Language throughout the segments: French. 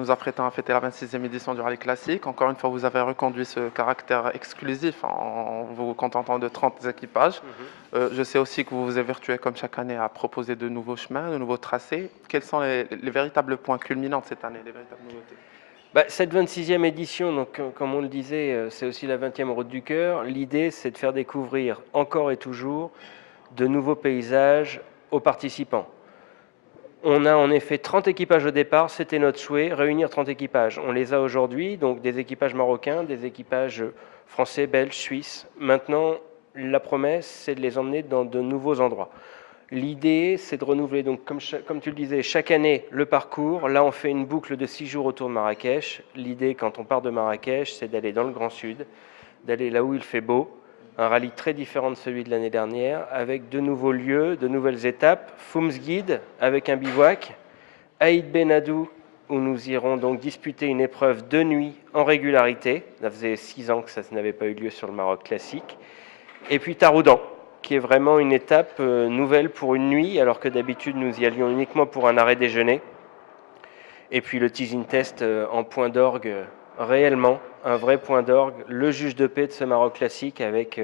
Nous apprêtons à fêter la 26e édition du Rallye Classique. Encore une fois, vous avez reconduit ce caractère exclusif en vous contentant de 30 équipages. Je sais aussi que vous vous évertuez comme chaque année à proposer de nouveaux chemins, de nouveaux tracés. Quels sont les véritables points culminants de cette année, les véritables nouveautés? Cette 26e édition, donc, comme on le disait, c'est aussi la 20e Route du Cœur. L'idée, c'est de faire découvrir encore et toujours de nouveaux paysages aux participants. On a en effet 30 équipages au départ, c'était notre souhait, réunir 30 équipages. On les a aujourd'hui, donc des équipages marocains, des équipages français, belges, suisses. Maintenant, la promesse, c'est de les emmener dans de nouveaux endroits. L'idée, c'est de renouveler, donc, comme tu le disais, chaque année le parcours. Là, on fait une boucle de 6 jours autour de Marrakech. L'idée, quand on part de Marrakech, c'est d'aller dans le Grand Sud, d'aller là où il fait beau. Un rallye très différent de celui de l'année dernière, avec de nouveaux lieux, de nouvelles étapes. Foumsguid, avec un bivouac. Aïd Benadou, où nous irons donc disputer une épreuve de nuit en régularité. Ça faisait 6 ans que ça n'avait pas eu lieu sur le Maroc classique. Et puis Taroudan, qui est vraiment une étape nouvelle pour une nuit, alors que d'habitude nous y allions uniquement pour un arrêt déjeuner. Et puis le teasing test en point d'orgue, réellement un vrai point d'orgue, le juge de paix de ce Maroc classique avec,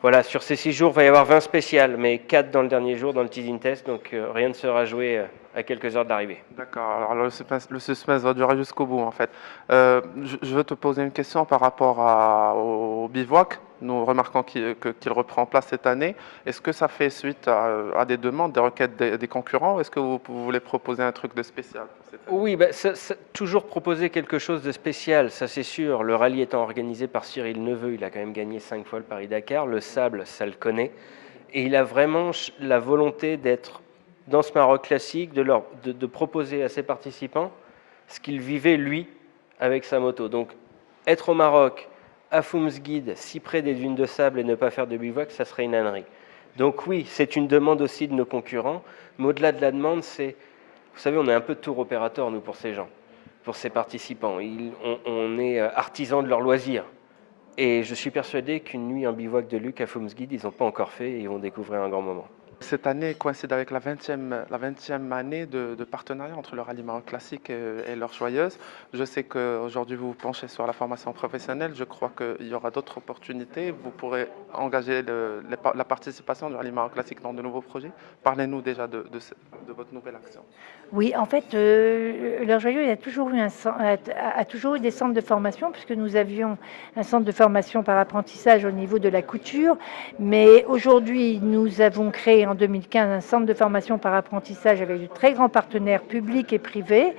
voilà, sur ces 6 jours, il va y avoir 20 spéciales, mais 4 dans le dernier jour, dans le teasing test, donc rien ne sera joué à quelques heures de l'arrivée. D'accord, alors le suspense va durer jusqu'au bout en fait. Je veux te poser une question par rapport au bivouac. Nous remarquons qu'il reprend place cette année. Est-ce que ça fait suite à des demandes, des requêtes des concurrents, ou est-ce que vous voulez proposer un truc de spécial pour cette année? Oui, toujours proposer quelque chose de spécial, ça c'est sûr. Le rallye étant organisé par Cyril Neveu, il a quand même gagné 5 fois le Paris-Dakar. Le sable, ça le connaît. Et il a vraiment la volonté d'être dans ce Maroc classique, de proposer à ses participants ce qu'il vivait lui avec sa moto. Donc être au Maroc, à Foumsguid, si près des dunes de sable et ne pas faire de bivouac, ça serait une ânerie. Donc oui, c'est une demande aussi de nos concurrents, mais au-delà de la demande, c'est, vous savez, on est un peu tour opérateur, nous, pour ces gens, pour ces participants. On est artisans de leur loisir. Et je suis persuadé qu'une nuit en bivouac de Luc à Foumsguid, ils n'ont pas encore fait et ils vont découvrir un grand moment. Cette année coïncide avec la 20e année de partenariat entre le Rallye Maroc Classique et l'Heure Joyeuse. Je sais qu'aujourd'hui vous vous penchez sur la formation professionnelle. Je crois qu'il y aura d'autres opportunités. Vous pourrez engager la participation du Rallye Maroc Classique dans de nouveaux projets. Parlez-nous déjà de votre nouvelle action. Oui, en fait, l'Heure Joyeuse a toujours eu des centres de formation, puisque nous avions un centre de formation par apprentissage au niveau de la couture. Mais aujourd'hui, nous avons créé en 2015 un centre de formation par apprentissage avec de très grands partenaires publics et privés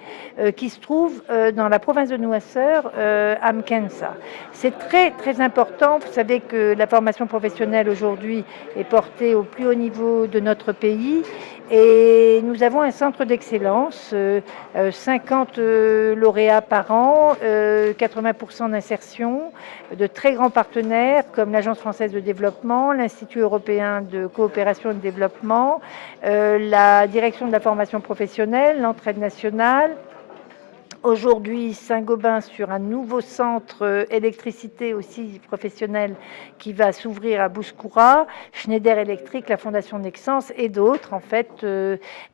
qui se trouve dans la province de Nouasseur, à Mkensa. C'est très, très important. Vous savez que la formation professionnelle aujourd'hui est portée au plus haut niveau de notre pays. Et nous avons un centre d'excellence, 50 lauréats par an, 80% d'insertion, de très grands partenaires comme l'Agence française de développement, l'Institut européen de coopération et de développement, la direction de la formation professionnelle, l'entraide nationale. Aujourd'hui, Saint-Gobain sur un nouveau centre électricité aussi professionnel qui va s'ouvrir à Bouskoura, Schneider Electric, la Fondation Nexans et d'autres en fait.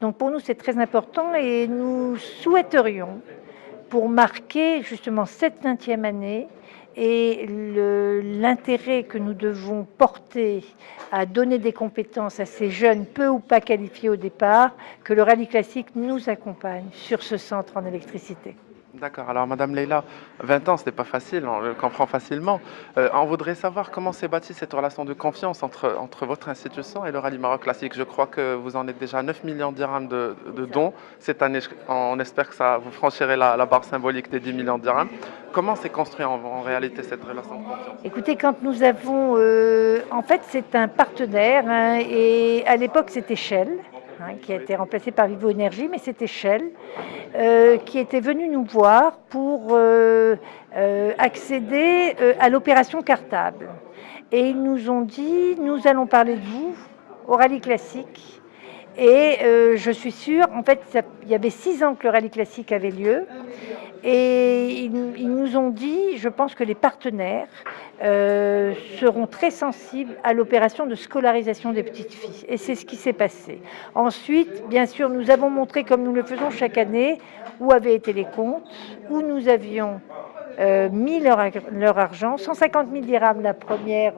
Donc pour nous, c'est très important et nous souhaiterions, pour marquer justement cette 20e année et l'intérêt que nous devons porter à donner des compétences à ces jeunes peu ou pas qualifiés au départ, que le Rallye Classique nous accompagne sur ce centre en électricité. D'accord. Alors, Madame Leila, 20 ans, ce n'est pas facile, on le comprend facilement. On voudrait savoir comment s'est bâtie cette relation de confiance entre votre institution et le Rallye Maroc Classique. Je crois que vous en êtes déjà à 9 millions de dirhams de dons. Cette année, on espère que vous franchirez la barre symbolique des 10 millions de dirhams. Comment s'est construit en réalité cette relation de confiance? Écoutez, quand nous avons... en fait, c'est un partenaire, hein, et à l'époque, c'était Shell, hein, qui a été remplacé par Vivo Énergie, mais c'était Shell, qui était venu nous voir pour accéder à l'opération Cartable. Et ils nous ont dit, nous allons parler de vous au Rallye Classique, Et je suis sûre, en fait, il y avait 6 ans que le rallye classique avait lieu. Et ils nous ont dit, je pense que les partenaires seront très sensibles à l'opération de scolarisation des petites filles. Et c'est ce qui s'est passé. Ensuite, bien sûr, nous avons montré, comme nous le faisons chaque année, où avaient été les comptes, où nous avions mis leur argent. 150 000 dirhams, la première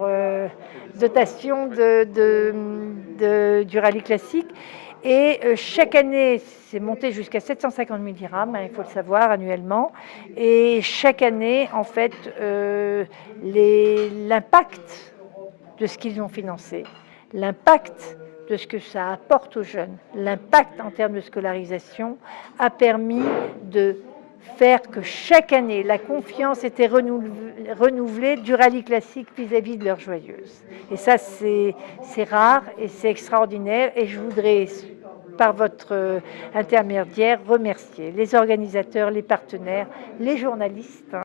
dotation du rallye classique. Et chaque année, c'est monté jusqu'à 750 000 dirhams, hein, il faut le savoir, annuellement. Et chaque année, en fait, l'impact de ce qu'ils ont financé, l'impact de ce que ça apporte aux jeunes, l'impact en termes de scolarisation a permis de faire que chaque année, la confiance était renouvelée du rallye classique vis-à-vis de leurs joyeuses. Et ça, c'est rare et c'est extraordinaire. Et je voudrais, par votre intermédiaire, remercier les organisateurs, les partenaires, les journalistes.